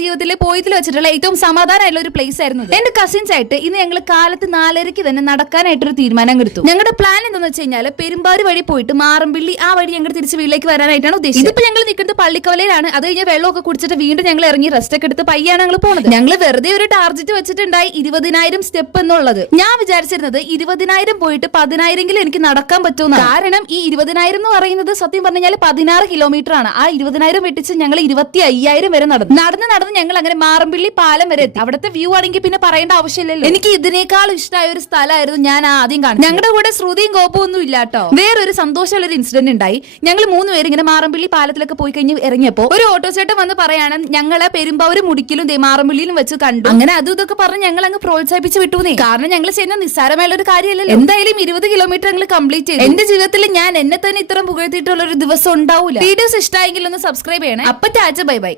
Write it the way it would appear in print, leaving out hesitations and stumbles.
ജീവിതത്തിലെ പോയതിൽ വെച്ചിട്ടുള്ള ഏറ്റവും സമാധാനമായുള്ള ഒരു പ്ലേസ് ആയിരുന്നു. എന്റെ കസിൻസ് ആയിട്ട് ഇന്ന് ഞങ്ങൾ കാലത്ത് 4:30 തന്നെ നടക്കാനായിട്ടൊരു തീരുമാനം എടുത്തു. ഞങ്ങളുടെ പ്ലാൻ എന്താണെന്ന് വെച്ച് കഴിഞ്ഞാൽ പെരുമ്പാവൂർ വഴി പോയിട്ട് മാറമ്പിള്ളി ആ വഴി ഞങ്ങൾ തിരിച്ച് വീട്ടിലേക്ക് വരാനായിട്ടാണ് ഉദ്ദേശിച്ചത്. ഇതിപ്പോ ഞങ്ങൾ നിൽക്കുന്നത് പള്ളിക്കവലയിലാണ്. അത് കഴിഞ്ഞ് വെള്ളമൊക്കെ കുടിച്ചിട്ട് വീണ്ടും ഞങ്ങൾ ഇറങ്ങി റെസ്റ്റ് ഒക്കെ എടുത്ത് പയ്യാണ് ഞങ്ങൾ പോകുന്നത്. ഞങ്ങൾ വെറുതെ ഒരു ടാർജറ്റ് വെച്ചിട്ടുണ്ടായി 20,000 സ്റ്റെപ്പ് എന്നുള്ളത്. ഞാൻ വിചാരിച്ചിരുന്നത് 20,000 പോയിട്ട് 10,000 എനിക്ക് നടക്കാൻ പറ്റുമെന്ന്. കാരണം ഈ 20,000 എന്ന് പറയുന്നത് സത്യം പറഞ്ഞാൽ 16 കിലോമീറ്റർ ആണ്. ആ 20,000 വെട്ടിച്ച് ഞങ്ങൾ 25,000 വരെ നടന്ന് ഞങ്ങൾ അങ്ങനെ മാറമ്പിള്ളി പാലം വരെ എത്തി. അവിടുത്തെ വ്യൂ ആണെങ്കിൽ പിന്നെ പറയേണ്ട ആവശ്യമില്ലല്ലോ. എനിക്ക് ഇതിനേക്കാൾ ഇഷ്ടമായ ഒരു സ്ഥലമായിരുന്നു ഞാൻ ആദ്യം കാണുന്നത്. ഞങ്ങളുടെ കൂടെ ശ്രുതിയും കോപ്പവും ഒന്നും ഇല്ല കേട്ടോ. വേറൊരു സന്തോഷമുള്ള ഒരു ഇൻസിഡന്റ് ഉണ്ടായി. ഞങ്ങൾ 3 പേര് ഇങ്ങനെ മാറമ്പിള്ളി പാലത്തിലൊക്കെ പോയി കഴിഞ്ഞ് ഇറങ്ങിയപ്പോ ഒരു ഓട്ടോ ചേട്ടൻ വന്ന് പറയാണ് ഞങ്ങളെ പെരുമ്പാവൂര് മുടിക്കലും മാറമ്പിള്ളിയിലും വെച്ച് കണ്ടു. അങ്ങനെ അതും ഇതൊക്കെ പറഞ്ഞ് ഞങ്ങൾ അങ്ങ് പ്രോത്സാഹിപ്പിച്ച് വിട്ടുന്നേ. കാരണം ഞങ്ങൾ ചെയ്യുന്ന നിസ്സാരമായുള്ള ഒരു കാര്യമല്ലല്ലോ. എന്തായാലും 20 കിലോമീറ്റർ ഞങ്ങൾ കംപ്ലീറ്റ് ചെയ്തു. എന്റെ ജീവിതത്തിൽ ഞാൻ എന്നെ തന്നെ ഇത്രയും പുകഴ്ത്തിയിട്ടുള്ള ഒരു ദിവസം ഉണ്ടാവില്ല. വീഡിയോസ് ഇഷ്ടമായെങ്കിൽ ഒന്ന് സബ്സ്ക്രൈബ് ചെയ്യണേ. അപ്പൊ ടാറ്റ ബൈ ബൈ.